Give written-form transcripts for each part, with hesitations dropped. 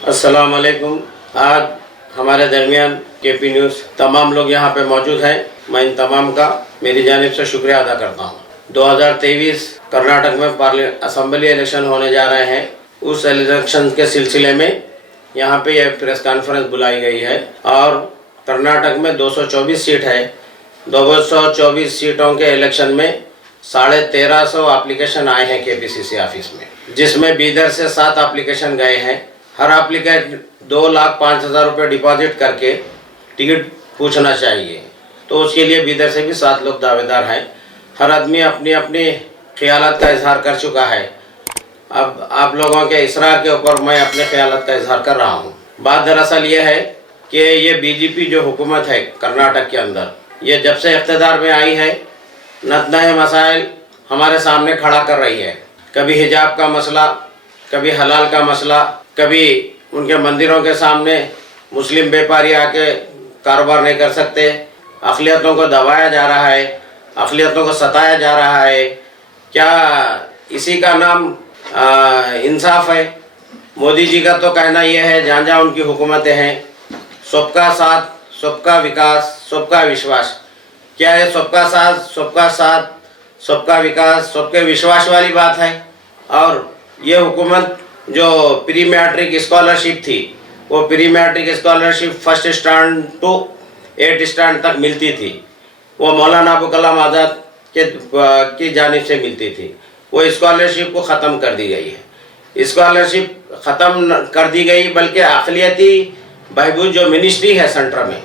अस्सलाम वालेकुम। आज हमारे दरमियान केपी न्यूज़ तमाम लोग यहाँ पे मौजूद हैं। मैं इन तमाम का मेरी जानिब से शुक्रिया अदा करता हूँ। 2023 कर्नाटक में असेंबली इलेक्शन होने जा रहे हैं। उस इलेक्शन के सिलसिले में यहाँ पे यह प्रेस कॉन्फ्रेंस बुलाई गई है और कर्नाटक में 224 सीट है। 224 सीटों के इलेक्शन में 1350 एप्लीकेशन आए हैं केपीसीसी ऑफिस में, जिसमें बीदर से 7 एप्लीकेशन गए हैं। हर एप्लीकेंट 2,05,000 रुपये डिपॉजिट करके टिकट पूछना चाहिए, तो उसके लिए बीदर से भी 7 लोग दावेदार हैं। हर आदमी अपनी अपनी ख्यालात का इजहार कर चुका है। अब आप लोगों के इसरार के ऊपर मैं अपने ख्यालात का इजहार कर रहा हूँ। बात दरअसल ये है कि ये बीजेपी जो हुकूमत है कर्नाटक के अंदर, ये जब से इक़्तिदार में आई है नए मसाइल हमारे सामने खड़ा कर रही है। कभी हिजाब का मसला, कभी हलाल का मसला, कभी उनके मंदिरों के सामने मुस्लिम व्यापारी आके कारोबार नहीं कर सकते। अक़लियतों को दबाया जा रहा है, अक़लियतों को सताया जा रहा है। क्या इसी का नाम इंसाफ है? मोदी जी का तो कहना यह है, जहाँ जहाँ उनकी हुकूमतें हैं, सबका साथ, सबका विकास, सबका विश्वास। क्या है सबका साथ, सबका साथ, सबका विकास, सबके विश्वास वाली बात है? और ये हुकूमत जो प्री मैट्रिक स्कॉलरशिप थी, वो pre matric scholarship first stand to 8 stand तक मिलती थी। वो मौलाना अबुल कलाम आज़ाद की जानिब से मिलती थी। वो स्कॉलरशिप को ख़त्म कर दी गई है। स्कॉलरशिप ख़त्म कर दी गई, बल्कि अक़लियती बहबूद जो मिनिस्ट्री है सेंटर में,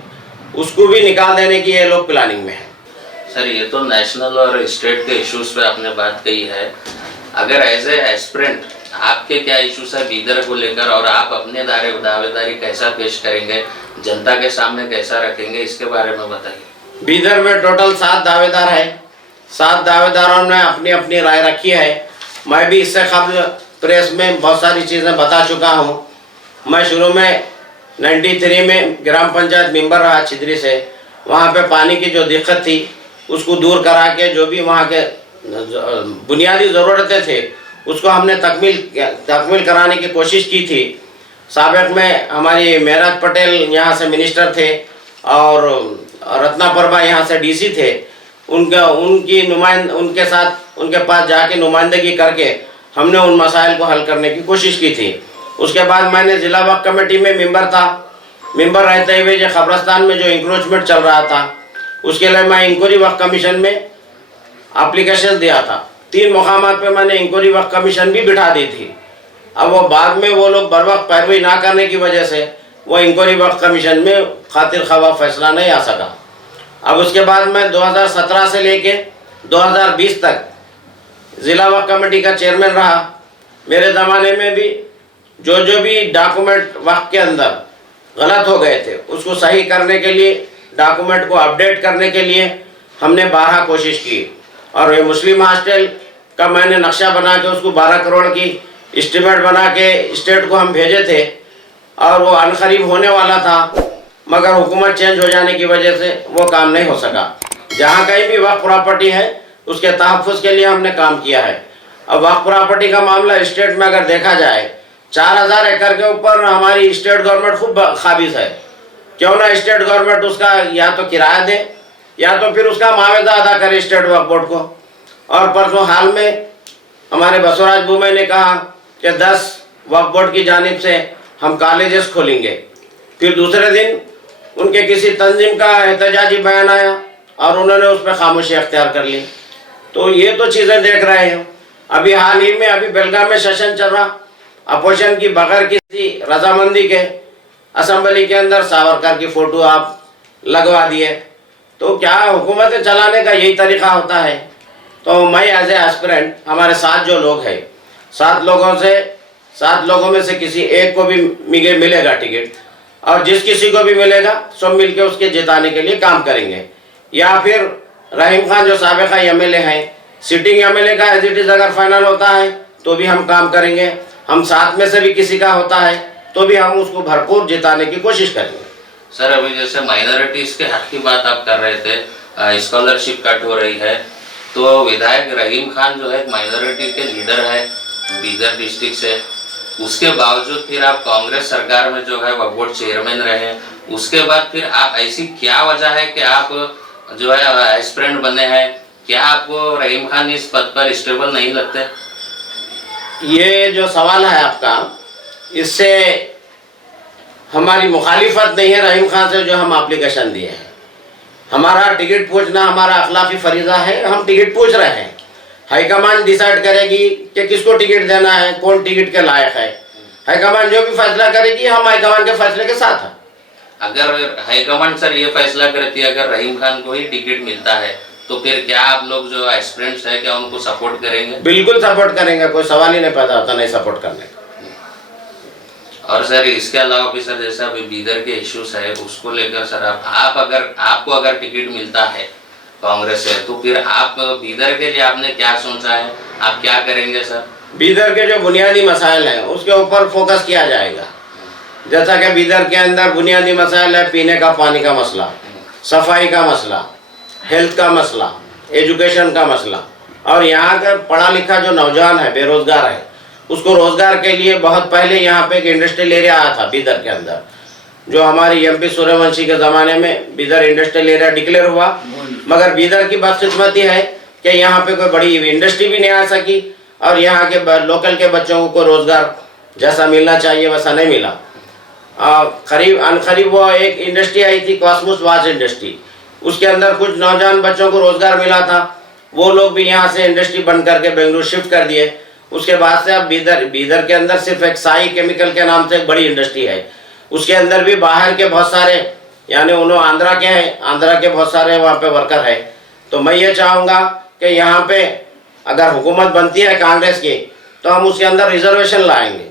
उसको भी निकाल देने की ये लोग प्लानिंग में है। सर, ये तो नेशनल और स्टेट के इश्यूज पे आपने बात कही है। अगर एज ए एस्पिरेंट आपके क्या इश्यूज है बीदर को लेकर, और आप अपने दावेदारी कैसा पेश करेंगे, जनता के सामने कैसा रखेंगे, इसके बारे में बताइए। बीदर में टोटल 7 दावेदार है। 7 दावेदारों ने अपनी अपनी राय रखी है। मैं भी इससे कबल प्रेस में बहुत सारी चीज़ें बता चुका हूँ। मैं शुरू में 93 में ग्राम पंचायत मेंबर रहा छिद्री से। वहाँ पे पानी की जो दिक्कत थी उसको दूर करा के जो भी वहाँ के बुनियादी ज़रूरतें थे उसको हमने तकमील कराने की कोशिश की थी। साबिक़ में हमारी मेहराज पटेल यहाँ से मिनिस्टर थे और रत्ना प्रभा यहाँ से डीसी थे। उनके साथ उनके पास जाके नुमाइंदगी करके हमने उन मसाइल को हल करने की कोशिश की थी। उसके बाद मैंने ज़िला वक्फ कमेटी में मेंबर था। मेंबर रहते हुए जो खबरस्तान में जो इंक्रोचमेंट चल रहा था, उसके लिए मैं इंक्वायरी वक्फ कमीशन में एप्लीकेशन दिया था। 3 मकामात पे मैंने इंक्वायरी वक्फ कमीशन भी बिठा दी थी। अब वो बाद में वो लोग बर वक्त पैरवी ना करने की वजह से वो इंक्वायरी वक्फ कमीशन में खातिर ख्वाह फैसला नहीं आ सका। अब उसके बाद मैं 2017 से लेके 2020 तक ज़िला वक्फ कमेटी का चेयरमैन रहा। मेरे ज़माने में भी जो भी डॉक्यूमेंट वक्फ के अंदर गलत हो गए थे उसको सही करने के लिए, डॉक्यूमेंट को अपडेट करने के लिए हमने 12 कोशिश की। और ये मुस्लिम हॉस्टल का मैंने नक्शा बना के उसको 12 करोड़ की एस्टीमेट बना के स्टेट को हम भेजे थे और वो अनकरीब होने वाला था, मगर हुकूमत चेंज हो जाने की वजह से वो काम नहीं हो सका। जहाँ कहीं भी वक्फ प्रॉपर्टी है उसके तहफ़्फ़ुज़ के लिए हमने काम किया है। अब वक्फ प्रॉपर्टी का मामला स्टेट में अगर देखा जाए, 4000 एकड़ के ऊपर हमारी स्टेट गवर्नमेंट खूब काबिज़ है। क्यों ना स्टेट गवर्नमेंट उसका या तो किराया दे या तो फिर उसका मुआवजा अदा करे स्टेट वक्फ बोर्ड को। और परसों हाल में हमारे बसवराज बुमे ने कहा कि 10 वक्फ बोर्ड की जानिब से हम कॉलेजेस खोलेंगे। फिर दूसरे दिन उनके किसी तंजीम का एहतजाजी बयान आया और उन्होंने उस पर खामोशी अख्तियार कर ली। तो ये तो चीज़ें देख रहे हैं। अभी हाल ही में अभी बेलगाम में सेशन चल रहा, अपोजिशन की बगैर किसी रजामंदी के असेंबली के अंदर सावरकर की फ़ोटो आप लगवा दिए। तो क्या हुकूमतें चलाने का यही तरीक़ा होता है? तो मैं एज ए एस्पिरेंट, हमारे 7 जो लोग हैं, 7 लोगों में से किसी एक को भी मिलेगा टिकट, और जिस किसी को भी मिलेगा सब मिलके उसके जिताने के लिए काम करेंगे। या फिर रहीम खान जो साबिक़ा एमएलए हैं, सिटिंग एमएलए का एज इट इज़ अगर फाइनल होता है तो भी हम काम करेंगे। हम 7 में से भी किसी का होता है तो भी हम उसको भरपूर जिताने की कोशिश करेंगे। सर, अभी जैसे माइनॉरिटीज़ के हक की बात आप कर रहे थे, स्कॉलरशिप कट हो रही है, तो विधायक रहीम खान जो है माइनॉरिटी के लीडर है बीदर डिस्ट्रिक्ट से, उसके बावजूद फिर आप कांग्रेस सरकार में जो है वह बोर्ड चेयरमैन रहे, उसके बाद फिर आप ऐसी क्या वजह है कि आप जो है एस्पिरेंट बने हैं? क्या आपको रहीम खान इस पद पर स्टेबल नहीं लगते? ये जो सवाल है आपका, इससे हमारी मुखालिफत नहीं है रहीम खान से जो हम एप्लीकेशन दिए हैं। हमारा टिकट पूछना हमारा अखलाकी फरीजा है, हम टिकट पूछ रहे हैं। हाईकमान डिसाइड करेगी कि किसको टिकट देना है, कौन टिकट के लायक है। हाईकमान जो भी फैसला करेगी हम हाईकमान के फैसले के साथ हैं। अगर हाईकमान सर ये फैसला करती है अगर रहीम खान को ही टिकट मिलता है तो फिर क्या आप लोग जो एस्पिरेंट्स है क्या उनको सपोर्ट करेंगे? बिल्कुल सपोर्ट करेंगे, कोई सवाल ही नहीं पैदा होता नहीं सपोर्ट करने का। और सर इसके अलावा भी सर जैसा अभी बीदर के इश्यूज है उसको लेकर सर आप अगर आपको अगर टिकट मिलता है कांग्रेस से तो फिर आप बीदर के लिए आपने क्या सोचा है, आप क्या करेंगे सर? बीदर के जो बुनियादी मसाइल हैं उसके ऊपर फोकस किया जाएगा। जैसा कि बीदर के अंदर बुनियादी मसाइल है, पीने का पानी का मसला, सफाई का मसला, हेल्थ का मसला, एजुकेशन का मसला, और यहाँ का पढ़ा लिखा जो नौजवान है बेरोजगार है उसको रोजगार के लिए बहुत पहले यहाँ पे एक इंडस्ट्रियल एरिया आया था बीदर के अंदर, जो हमारी MP सूर्यवंशी के ज़माने में बीदर इंडस्ट्रियल एरिया डिक्लेयर हुआ। मगर बीदर की बदकिस्मती है कि यहाँ पे कोई बड़ी इंडस्ट्री भी नहीं आ सकी और यहाँ के लोकल के बच्चों को रोजगार जैसा मिलना चाहिए वैसा नहीं मिला। करीब वो एक इंडस्ट्री आई थी कॉस्मोस वॉच इंडस्ट्री, उसके अंदर कुछ नौजवान बच्चों को रोजगार मिला था, वो लोग भी यहाँ से इंडस्ट्री बंद करके बेंगलुरु शिफ्ट कर दिए। उसके बाद से अब बीदर के अंदर सिर्फ एक साई केमिकल के नाम से एक बड़ी इंडस्ट्री है, उसके अंदर भी बाहर के बहुत सारे यानी उन्होंने आंध्रा के हैं, आंध्रा के बहुत सारे वहाँ पे वर्कर है। तो मैं ये चाहूँगा कि यहाँ पे अगर हुकूमत बनती है कांग्रेस की तो हम उसके अंदर रिजर्वेशन लाएंगे,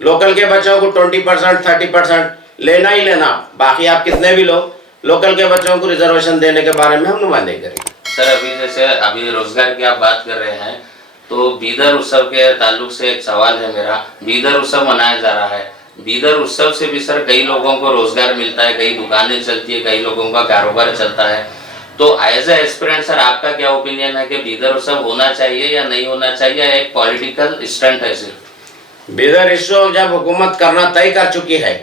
लोकल के बच्चों को 20% 30% लेना ही लेना, बाकी आप कितने भी लो, लोकल के बच्चों को रिजर्वेशन देने के बारे में हम नुमाइंदगी करेंगे। सर अभी जैसे अभी रोजगार की आप बात कर रहे हैं तो बीदर उत्सव के ताल्लुक से एक सवाल है मेरा। बीदर उत्सव मनाया जा रहा है, बीदर उत्सव से भी सर कई लोगों को रोजगार मिलता है, कई दुकानें चलती है, कई लोगों का कारोबार चलता है। तो एज ए एस्पिरेंट सर आपका क्या ओपिनियन है कि बीदर उत्सव होना चाहिए या नहीं होना चाहिए, एक पॉलिटिकल स्टंट है सिर्फ? बीदर उत्सव जब हुकूमत करना तय कर चुकी है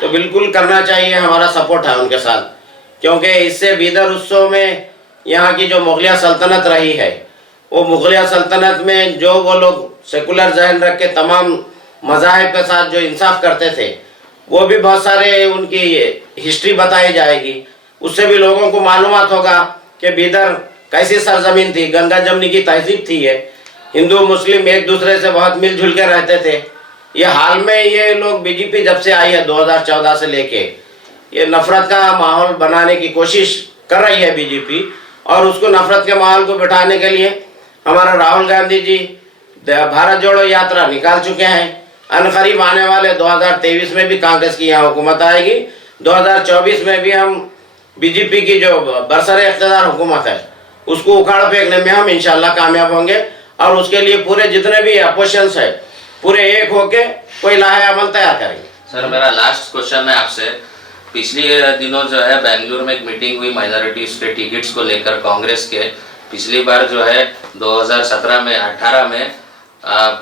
तो बिल्कुल करना चाहिए, हमारा सपोर्ट है उनके साथ, क्योंकि इससे बीदर उत्सव में यहाँ की जो मुगलिया सल्तनत रही है वो मुगलिया सल्तनत में जो वो लोग सेकुलर जहन रख के तमाम मज़ाहिब के साथ जो इंसाफ करते थे वो भी बहुत सारे उनकी हिस्ट्री बताई जाएगी। उससे भी लोगों को मालूमात होगा कि बीदर कैसी सरजमीन थी, गंगा जमनी की तहजीब थी, ये हिंदू मुस्लिम एक दूसरे से बहुत मिलजुल के रहते थे। ये हाल में ये लोग बीजेपी जब से आई है 2014 से लेके ये नफरत का माहौल बनाने की कोशिश कर रही है बीजेपी, और उसको नफरत के माहौल को बिठाने के लिए हमारा राहुल गांधी जी भारत जोड़ो यात्रा निकाल चुके हैं। अनकरीब आने वाले 2023 में भी कांग्रेस की यहाँ हुकूमत आएगी, 2024 में भी हम बीजेपी की जो बरसरे इख्तिदार हुकूमत है उसको उखाड़ फेंकने में हम इंशाल्लाह कामयाब होंगे, और उसके लिए पूरे जितने भी अपोजिशंस है पूरे एक होके कोई लाहे अमल तैयार करेंगे। सर मेरा लास्ट क्वेश्चन है आपसे, पिछले दिनों जो है बेंगलुरु में एक मीटिंग हुई माइनॉरिटीज के टिकट्स को लेकर कांग्रेस के। पिछली बार जो है 2017 में 18 में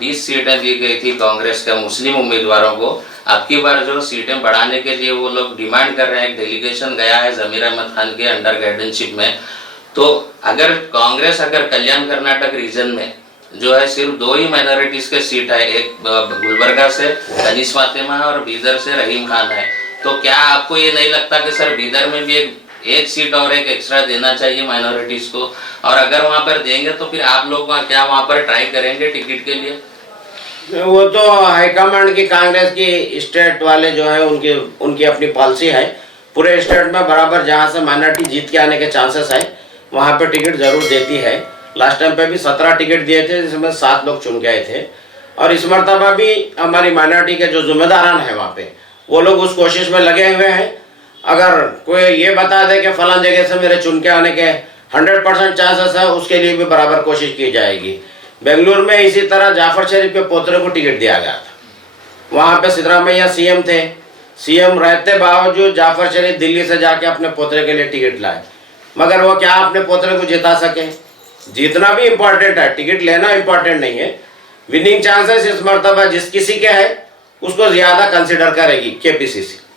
20 सीटें दी गई थी कांग्रेस के मुस्लिम उम्मीदवारों को। अब की बार जो सीटें बढ़ाने के लिए वो लोग डिमांड कर रहे हैं, एक डेलीगेशन गया है जमीर अहमद खान के अंडर गाइडेंसशिप में। तो अगर कांग्रेस अगर कल्याण कर्नाटक रीजन में जो है सिर्फ 2 ही माइनॉरिटीज के सीट है, एक गुलबर्गा से अनीस फातिमा है और बीदर से रहीम खान है, तो क्या आपको ये नहीं लगता कि सर बीदर में भी एक सीट और एक एक्स्ट्रा देना चाहिए माइनॉरिटीज को? और अगर वहाँ पर देंगे तो फिर आप लोग क्या वहाँ पर ट्राई करेंगे टिकट के लिए? वो तो हाईकमांड की कांग्रेस की स्टेट वाले जो है उनकी अपनी पॉलिसी है, पूरे स्टेट में बराबर जहाँ से माइनॉरिटी जीत के आने के चांसेस है वहाँ पे टिकट जरूर देती है। लास्ट टाइम पे भी 17 टिकट दिए थे जिसमें 7 लोग चुन के आए थे, और इस मरतबा भी हमारी माइनॉरिटी के जो जिम्मेदारान हैं वहाँ पे वो लोग उस कोशिश में लगे हुए हैं। अगर कोई ये बता दे कि फलां जगह से मेरे चुन के आने के 100% चांसेस है, उसके लिए भी बराबर कोशिश की जाएगी। बेंगलुरु में इसी तरह जाफर शरीफ के पोतरे को टिकट दिया गया था, वहाँ पे सिद्धरामैया सीएम थे, सीएम रहते बावजूद जाफर शरीफ दिल्ली से जाके अपने पोतरे के लिए टिकट लाए, मगर वो क्या अपने पोतरे को जिता सके? जीतना भी इम्पोर्टेंट है, टिकट लेना इम्पोर्टेंट नहीं है। विनिंग चांसेस इस मरतबा जिस किसी के है उसको ज़्यादा कंसिडर करेगी केपीसीसी।